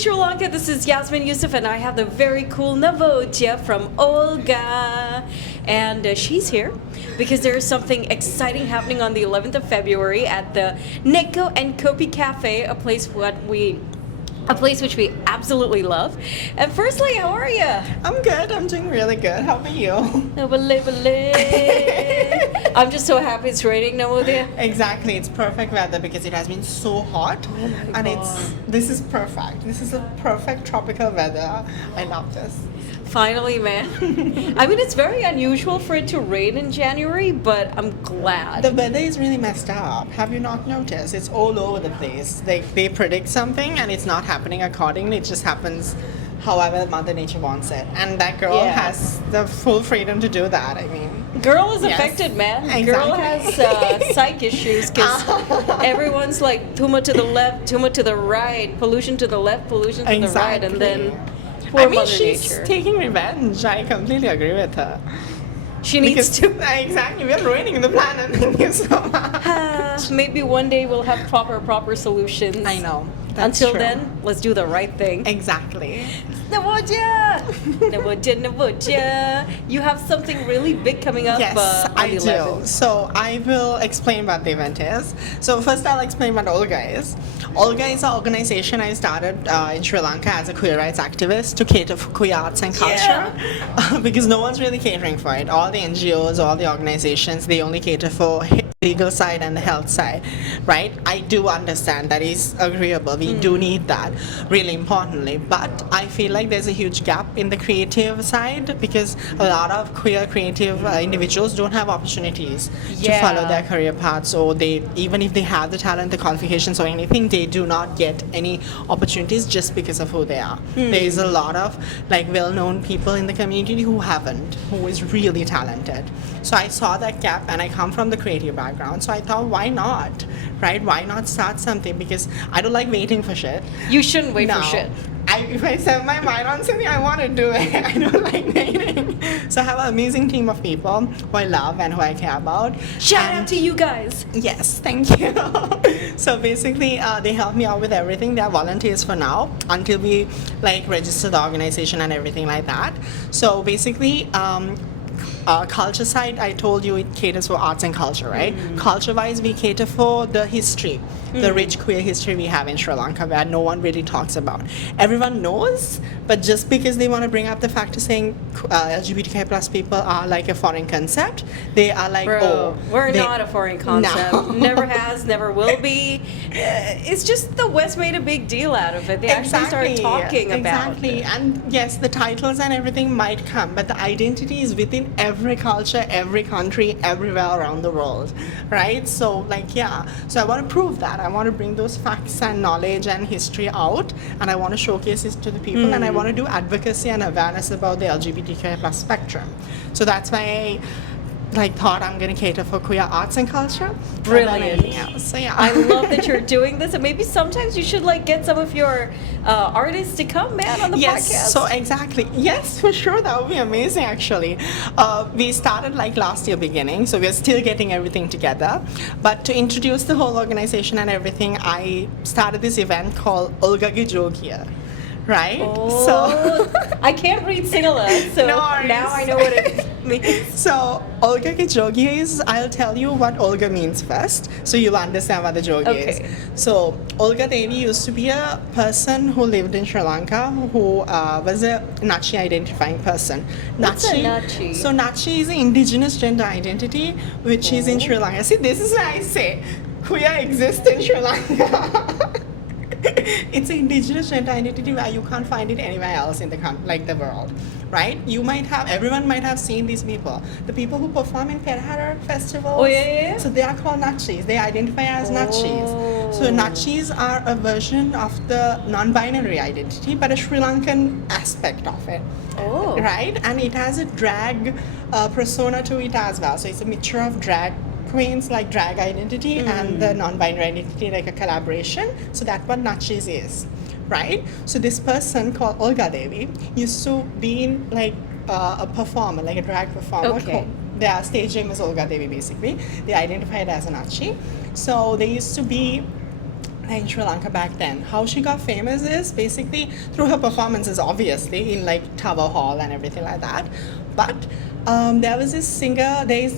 Sri Lanka. This is Yasmin Yusuf, and I have the very cool Navodya from Olga. And she's here because there is something exciting happening on the 11th of February at the Neko and Kopi Cafe, a place which we absolutely love. And firstly, how are you? I'm good. I'm doing really good. How about you? I'm just so happy it's raining, Navodya. Exactly. It's perfect weather because it has been so hot. Oh my and God. this is perfect. This is a perfect tropical weather. I love this. Finally, man. I mean, it's very unusual for it to rain in January, but I'm glad. The weather is really messed up. Have you not noticed? It's all over the place. They predict something and it's not happening accordingly. It just happens however Mother Nature wants it. And that girl has the full freedom to do that. I mean, Girl is Yes. affected, man. Exactly. Girl has psych issues because everyone's like tumor to the left, tumor to the right, pollution to the left, pollution to the right, and then poor I mean, Mother she's Nature. taking revenge. I completely agree with her. She needs to. Exactly, we're ruining the planet. Thank you so much. Maybe one day we'll have proper solutions. I know. That's Until true. then, let's do the right thing. Exactly. Navodya! Navodya. You have something really big coming up Yes, on I the do. 11th. So I will explain what the event is. So first I'll explain what Olga is. Olga is an organization I started in Sri Lanka as a queer rights activist to cater for queer arts and culture. Because no one's really catering for it. All the NGOs, all the organizations, they only cater for legal side and the health side, right? I do understand that is agreeable. We do need that, really importantly. But I feel like there's a huge gap in the creative side because a lot of queer creative individuals don't have opportunities to follow their career paths, or they, even if they have the talent, the qualifications or anything, they do not get any opportunities just because of who they are. There is a lot of like well-known people in the community who haven't, who is really talented. So I saw that gap, and I come from the creative background, so I thought, why not, right? Why not start something? Because I don't like waiting for shit. You shouldn't wait for No. shit. If I set my mind on something, I want to do it. I don't like waiting. So I have an amazing team of people who I love and who I care about. Shout And out to you guys. yes, thank you. So basically, they help me out with everything. They are volunteers for now until we like register the organization and everything like that. So basically, culture side, I told you it caters for arts and culture, right? Culture-wise, we cater for the history, the rich queer history we have in Sri Lanka where no one really talks about. Everyone knows, but just because they want to bring up the fact of saying LGBTQ plus people are like a foreign concept, they are like, Bro, we're they- not a foreign concept. No. Never has, never will be. It's just the West made a big deal out of it. They actually started talking about Exactly. it. And yes, the titles and everything might come, but the identity is within every culture, every country, everywhere around the world, right? So like, yeah. So I want to prove that. I want to bring those facts and knowledge and history out, and I want to showcase it to the people, and I want to do advocacy and awareness about the LGBTQ plus spectrum. So that's why I thought I'm going to cater for queer arts and culture rather than Brilliant. anything else. So yeah. I love that you're doing this, and maybe sometimes you should like get some of your artists to come, man, on the Yes, podcast. so exactly. Yes, for sure. That would be amazing, actually. We started like last year beginning, so we're still getting everything together. But to introduce the whole organization and everything, I started this event called OlgaLk, right? Oh, So I can't read Sinhala, so No worries. now I know what it means. So Olga ki jogi is, I'll tell you what Olga means first, so you'll understand what the jogi Okay. is. So Olga Devi used to be a person who lived in Sri Lanka who was a Nachi identifying person. What's a Nachi? So Nachi is an indigenous gender identity which is in Sri Lanka. See, this is why I say queer exists in Sri Lanka. It's an indigenous gender identity where you can't find it anywhere else in the the world, right? Everyone might have seen these people. The people who perform in Perhara festivals. Oh, yeah. So they are called Nachis. They identify as Nachis. So Nachis are a version of the non-binary identity, but a Sri Lankan aspect of it. Oh. Right? And it has a drag persona to it as well. So it's a mixture of drag queens, like drag identity, and the non-binary identity, like a collaboration. So that's what Nachis is, right? So this person called Olga Devi used to be like a performer, like a drag performer. Okay. Their stage name is Olga Devi, basically. They identified as a Nachi. So they used to be in Sri Lanka back then. How she got famous is basically through her performances, obviously, in like Tower Hall and everything like that. But there was this singer in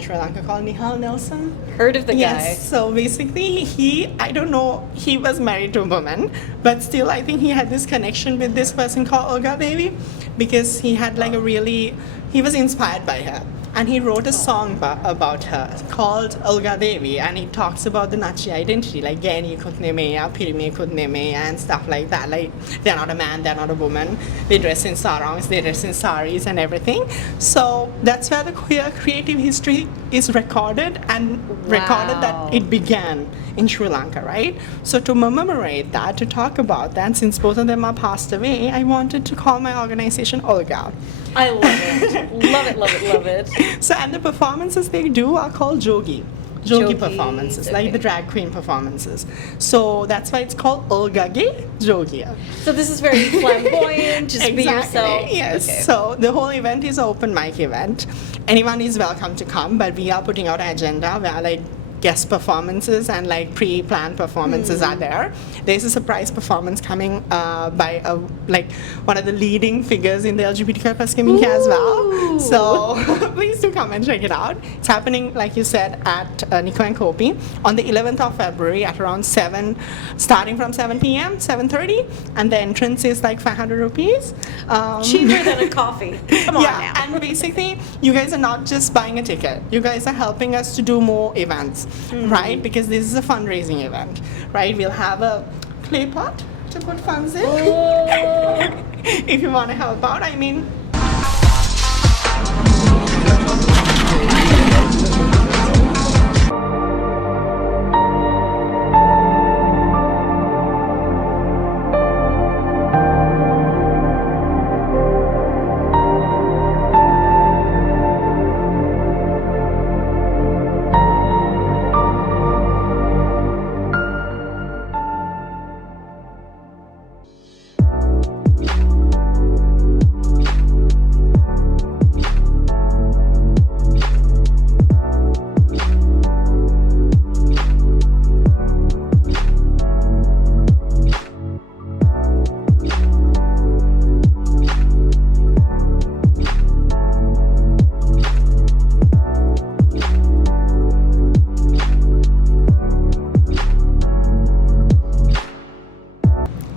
Sri Lanka called Nihal Nelson. Heard of the guy. Yes, so basically I don't know, he was married to a woman, but still I think he had this connection with this person called Olga Devi because he had like he was inspired by her. And he wrote a song about her called Olga Devi, and it talks about the Nachi identity, like Gani Kutne Meya, Pirime Kutne Meya, and stuff like that. Like, they're not a man, they're not a woman, they dress in sarongs, they dress in saris and everything. So that's where the queer creative history is recorded, and recorded that it began in Sri Lanka, right? So to commemorate that, to talk about that, since both of them are passed away, I wanted to call my organization OlgaLk. I love it. Love it, love it, love it. So, and the performances they do are called Jogi performances, okay. like the drag queen performances. So that's why it's called OlgaLk Jogi. So this is very flamboyant, just be yourself. Yes. Okay. So the whole event is an open mic event. Anyone is welcome to come, but we are putting out an agenda where like guest performances and like pre-planned performances are there. There's a surprise performance coming by like one of the leading figures in the LGBTQ+ community as well. So please do come and check it out. It's happening, like you said, at Nico and Kopi on the 11th of February at around 7, starting from 7 p.m., 7:30, and the entrance is like 500 rupees. Cheaper than a coffee. Come on now. And basically, you guys are not just buying a ticket. You guys are helping us to do more events. Right? Because this is a fundraising event, right? We'll have a clay pot to put funds in. If you want to help out, I mean.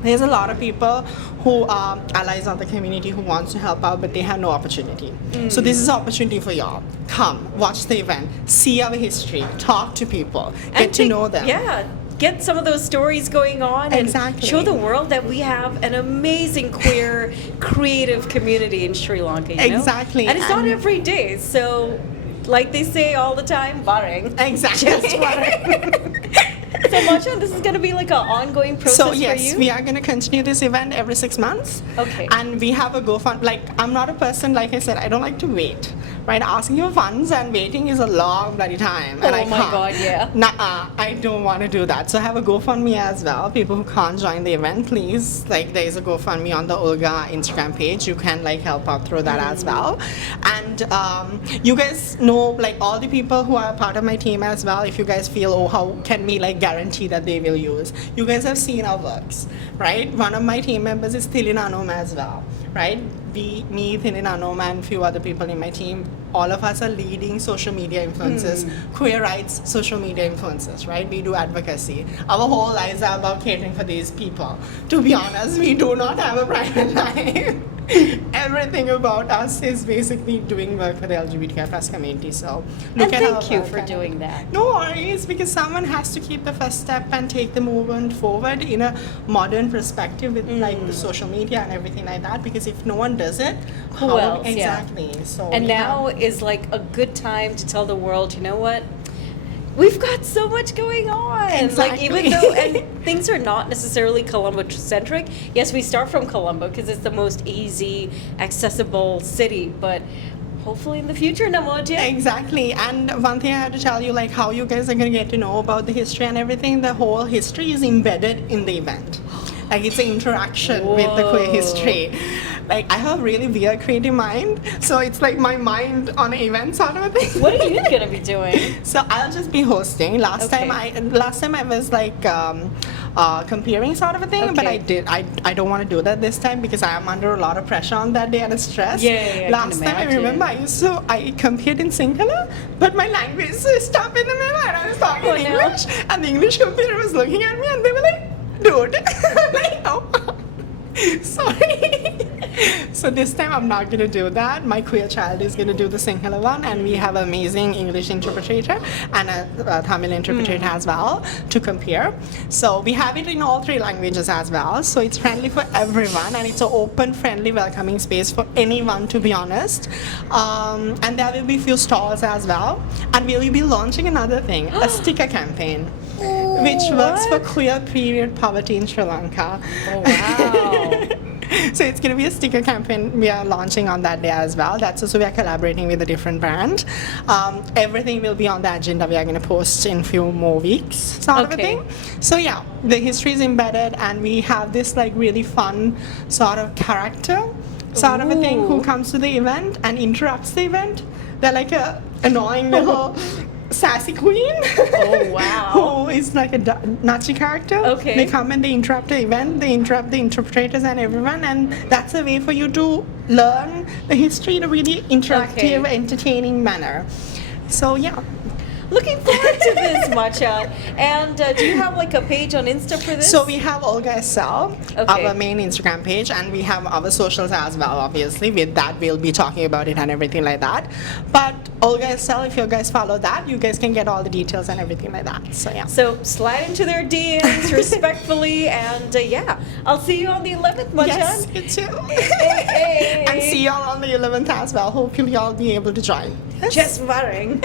There's a lot of people who are allies of the community who wants to help out, but they have no opportunity. So this is an opportunity for y'all. Come, watch the event, see our history, talk to people, get to know them. Yeah. Get some of those stories going on and show the world that we have an amazing queer creative community in Sri Lanka, you know? Exactly. And it's not every day, so like they say all the time, barring. Exactly. Just barring. So Macha, this is going to be like an ongoing process so, for you? yes, we are going to continue this event every 6 months. Okay. And we have a GoFund. Like, I'm not a person, like I said, I don't like to wait. Right? Asking for funds and waiting is a long bloody time. And oh my God, yeah. Nuh-uh, I don't want to do that. So I have a GoFundMe as well. People who can't join the event, please, like, there is a GoFundMe on the Olga Instagram page. You can, like, help out through that as well. And you guys know, like, all the people who are part of my team as well, if you guys feel, oh, how can we, like, guarantee that they will use? You guys have seen our works, right? One of my team members is Tilin Anom as well, right? Me, Tilin Anom, and few other people in my team, all of us are leading social media influencers, queer rights social media influencers, right? We do advocacy. Our whole lives are about catering for these people. To be honest, we do not have a private life. Everything about us is basically doing work for the LGBTQ+ community. So thank you for doing that. No worries, because someone has to keep the first step and take the movement forward in a modern perspective with like the social media and everything like that. Because if no one does it, who else? Exactly. Yeah. So and now is like a good time to tell the world, you know what? We've got so much going on. Exactly. Like, even though things are not necessarily Colombo-centric, yes, we start from Colombo because it's the most easy, accessible city, but hopefully in the future, Navodya. Exactly. And one thing I have to tell you, like how you guys are going to get to know about the history and everything, the whole history is embedded in the event. Like it's an interaction with the queer history. like I have a really weird creative mind, so it's like my mind on an event sort of a thing. What are you gonna be doing? So I'll just be hosting. Last Okay. time I was like comparing sort of a thing, but Okay. I don't want to do that this time because I am under a lot of pressure on that day and it's stress. Yeah, I can Last time I imagine. remember I compared in Sinhala, but my language stopped in the middle and I was talking Oh, in no. English, and the English computer was looking at me and they were like, dude. Like, oh. Sorry. So this time I'm not gonna do that. My queer child is gonna do the Sinhala one, and we have an amazing English interpreter and a Tamil interpreter as well to compare. So we have it in all 3 languages as well. So it's friendly for everyone, and it's an open, friendly, welcoming space for anyone, to be honest. And there will be few stalls as well, and we will be launching another thing, a sticker campaign, which works for queer period poverty in Sri Lanka. Oh, wow. So it's going to be a sticker campaign we are launching on that day as well. That's also we are collaborating with a different brand. Everything will be on the agenda. We are going to post in few more weeks, sort of a Okay. thing. So yeah, the history is embedded, and we have this like really fun sort of character, sort of a thing, who Ooh. comes to the event and interrupts the event. They're like a annoying little sassy queen. Oh, wow. Who is like a Nazi character. Okay. They come and they interrupt the event, they interrupt the interpreters and everyone, and that's a way for you to learn the history in a really interactive, Okay. entertaining manner. So yeah. Looking forward to this, Matcha. And do you have like a page on Insta for this? So we have OlgaSL, Okay. our main Instagram page, and we have our socials as well, obviously. With that, we'll be talking about it and everything like that. But OlgaSL, if you guys follow that, you guys can get all the details and everything like that. So yeah. So slide into their DMs respectfully, and yeah, I'll see you on the 11th, Matcha. Yes, you too. Hey. And see y'all on the 11th as well. Hopefully y'all be able to join. Just worrying.